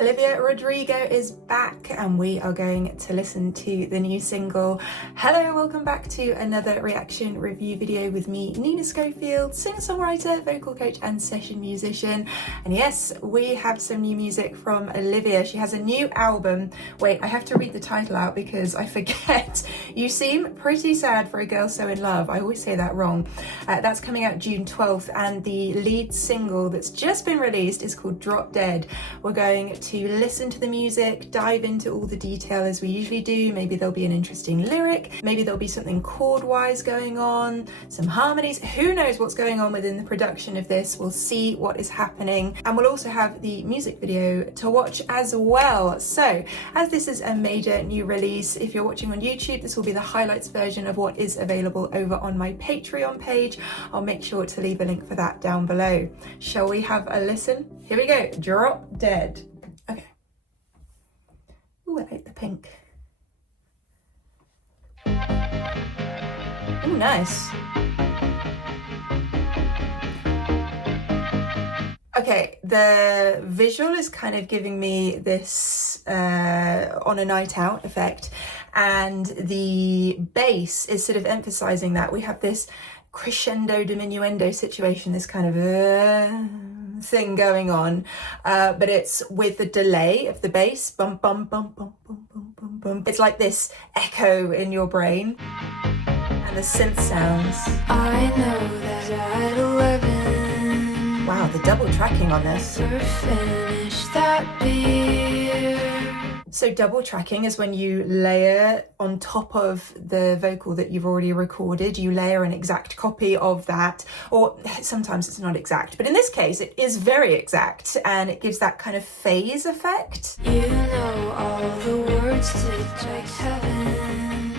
Olivia Rodrigo is back and we are going to listen to the new single. Hello, welcome back to another reaction review video with me, Nina Schofield, singer-songwriter, vocal coach and session musician. And yes, we have some new music from Olivia. She has a new album. Wait, I have to read the title out because I forget. You Seem Pretty Sad for a Girl So in Love. I always say that wrong. That's coming out June 12th and the lead single that's just been released is called Drop Dead. We're going to listen to the music, dive into all the detail as we usually do. Maybe there'll be an interesting lyric, maybe there'll be something chord-wise going on, some harmonies. Who knows what's going on within the production of this? We'll see what is happening, and we'll also have the music video to watch as well. So, as this is a major new release, if you're watching on YouTube, this will be the highlights version of what is available over on my Patreon page. I'll make sure to leave a link for that down below. Shall we have a listen? Here we go, Drop Dead. Okay. Ooh, I like the pink. Ooh, nice. Okay, the visual is kind of giving me this on a night out effect, and the bass is sort of emphasizing that. We have this crescendo diminuendo situation, this kind of thing going on, but it's with the delay of the bass, bum bum bum bum bum bum bum bum. It's like this echo in your brain, and the synth sounds. I know that at 11. Wow, the double tracking on this. Finish that beer. So double tracking is when you layer on top of the vocal that you've already recorded, you layer an exact copy of that, or sometimes it's not exact, but in this case it is very exact, and it gives that kind of phase effect. You know all the words to like heaven,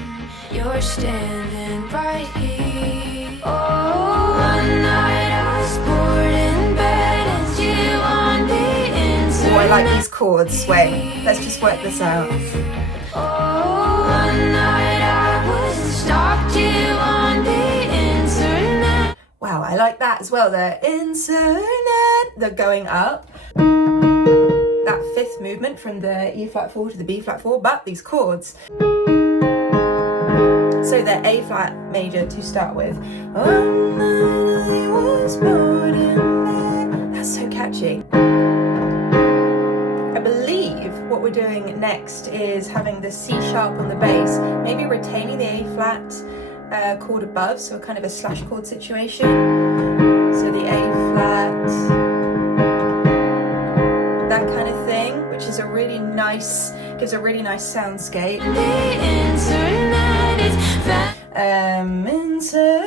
you're standing right here. Oh, one night I was bored in bed and you on the internet. Oh, I like these chords. Wait, let's just work this out. Oh, one night I was stalked you on the internet. Wow, I like that as well. The internet, the going up. That fifth movement from the E flat 4 to the B flat 4, but these chords. So they're A flat major to start with. Oh, I was born in bed. That's so catchy. I believe what we're doing next is having the C sharp on the bass, maybe retaining the A flat chord above, so kind of a slash chord situation. So the A flat, that kind of thing, which is a really nice, gives a really nice soundscape. The internet is internet.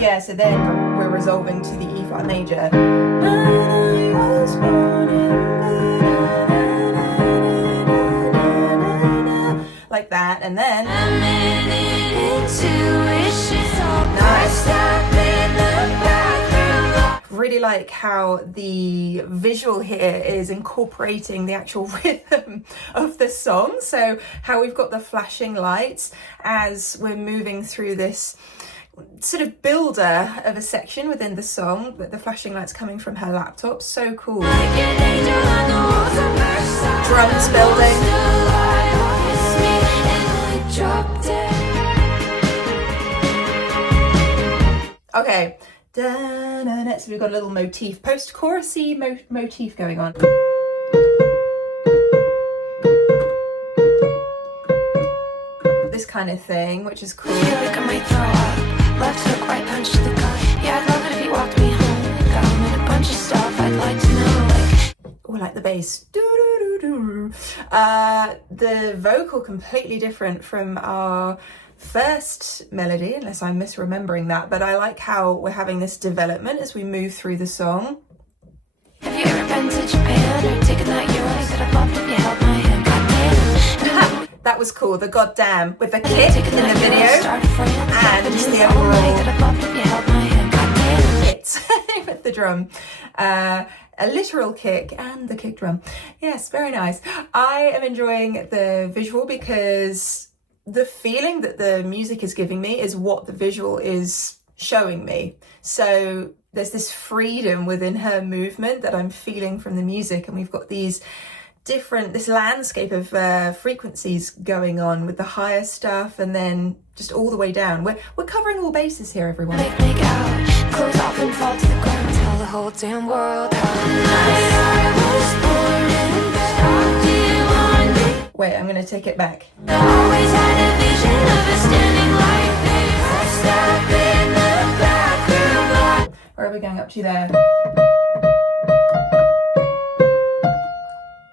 Yeah, so then we're resolving to the E flat major. I was born in like that, and then really like how the visual here is incorporating the actual rhythm of the song. So how we've got the flashing lights as we're moving through this sort of builder of a section within the song, but the flashing lights coming from her laptop. So cool. Drums building. Okay. So we've got a little motif, post-chorusy motif going on. This kind of thing, which is cool. I feel like I might throw up. Left hook, right punch to the gut. Yeah, I'd love it if you walked me home. Got him in a bunch of stuff I'd like to know. Oh, I like the bass. The vocal completely different from our first melody, unless I'm misremembering that, but I like how we're having this development as we move through the song. Have you ever been to Japan or taken that Euro? Said I'd love if you held my hand. Goddamn. That was cool, the goddamn, with the kick in the video, and just the overall hit with the drum. A literal kick and the kick drum. Yes, very nice. I am enjoying the visual because the feeling that the music is giving me is what the visual is showing me. So there's this freedom within her movement that I'm feeling from the music, and we've got this landscape of frequencies going on with the higher stuff and then just all the way down. We're covering all bases here, everyone. Make out, close off and fall to the ground. Tell the whole damn world how I was born in bed. Wait, I'm gonna take it back. I always had a vision of us standing like this. I step in the back room. Where are we going up to there?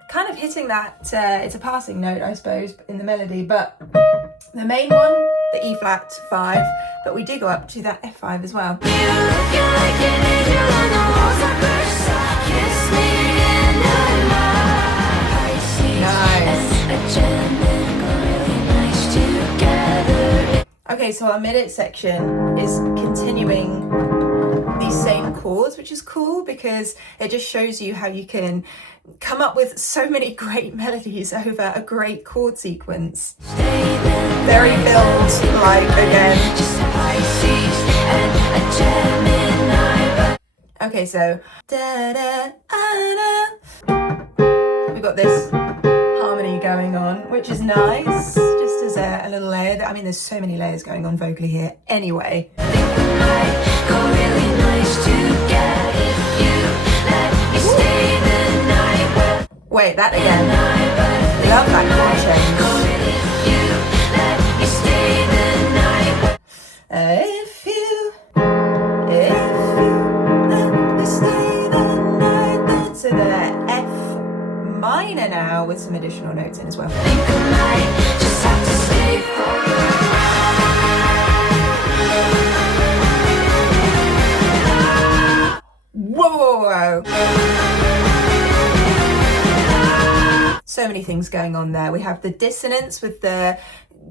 Kind of hitting that, it's a passing note, I suppose, in the melody, but the main one, the E flat 5, but we do go up to that F5 as well. You're looking like an angel on the walls I first saw. Kiss me in the Pisces. Nice. A gentleman go really nice together. Okay, so our mid section is continuing these same chords, which is cool because it just shows you how you can come up with so many great melodies over a great chord sequence. Very built, like, again. Okay, so we've got this harmony going on, which is nice, just as a little layer. I mean, there's so many layers going on vocally here anyway. Wait, that again. Love that chord change. If you let me stay the night. So the F minor now with some additional notes in as well. Whoa! So many things going on there. We have the dissonance with the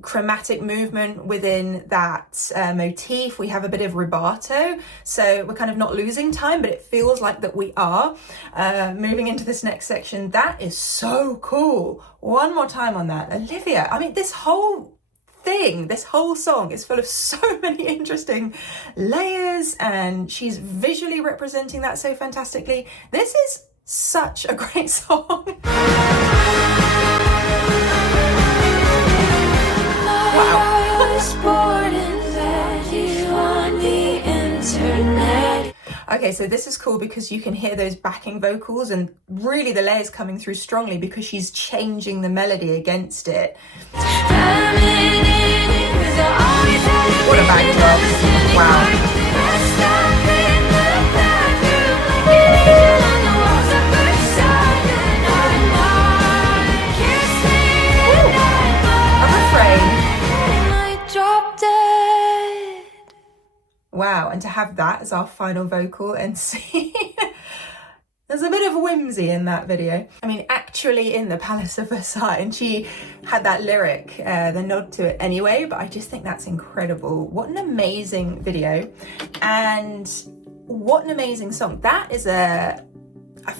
chromatic movement within that motif. We have a bit of rubato, so we're kind of not losing time, but it feels like that we are. Moving into this next section, that is so cool. One more time on that. Olivia, I mean, this whole song is full of so many interesting layers, and she's visually representing that so fantastically. This is such a great song. Wow. Okay, so this is cool because you can hear those backing vocals and really the layers coming through strongly because she's changing the melody against it. What a backdrop. Wow. Wow, and to have that as our final vocal and see, there's a bit of whimsy in that video. I mean, actually in the Palace of Versailles, and she had that lyric, the nod to it anyway, but I just think that's incredible. What an amazing video, and what an amazing song. That is a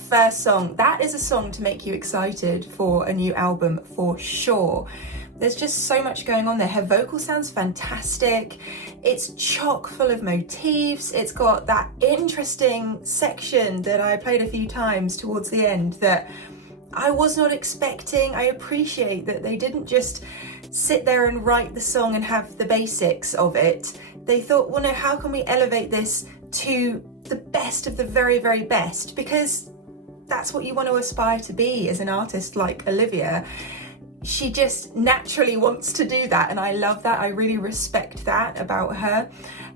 first song. That is a song to make you excited for a new album for sure. There's just so much going on there. Her vocal sounds fantastic. It's chock full of motifs. It's got that interesting section that I played a few times towards the end that I was not expecting. I appreciate that they didn't just sit there and write the song and have the basics of it. They thought, well, no, how can we elevate this to the best of the very, very best? Because that's what you want to aspire to be as an artist like Olivia. She just naturally wants to do that, and I love that. I really respect that about her,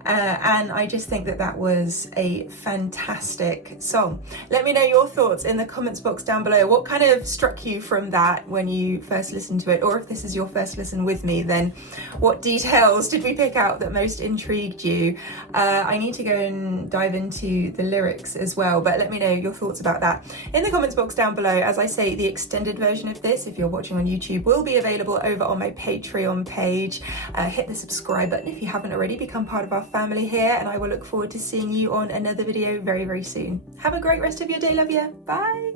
and I just think that that was a fantastic song. Let me know your thoughts in the comments box down below. What kind of struck you from that when you first listened to it, or if this is your first listen with me, then what details did we pick out that most intrigued you? I need to go and dive into the lyrics as well, but let me know your thoughts about that in the comments box down below. As I say, the extended version of this, if you're watching on YouTube, will be available over on my Patreon page. Hit the subscribe button if you haven't already. Become part of our family here, and I will look forward to seeing you on another video very, very soon. Have a great rest of your day, love ya. Bye.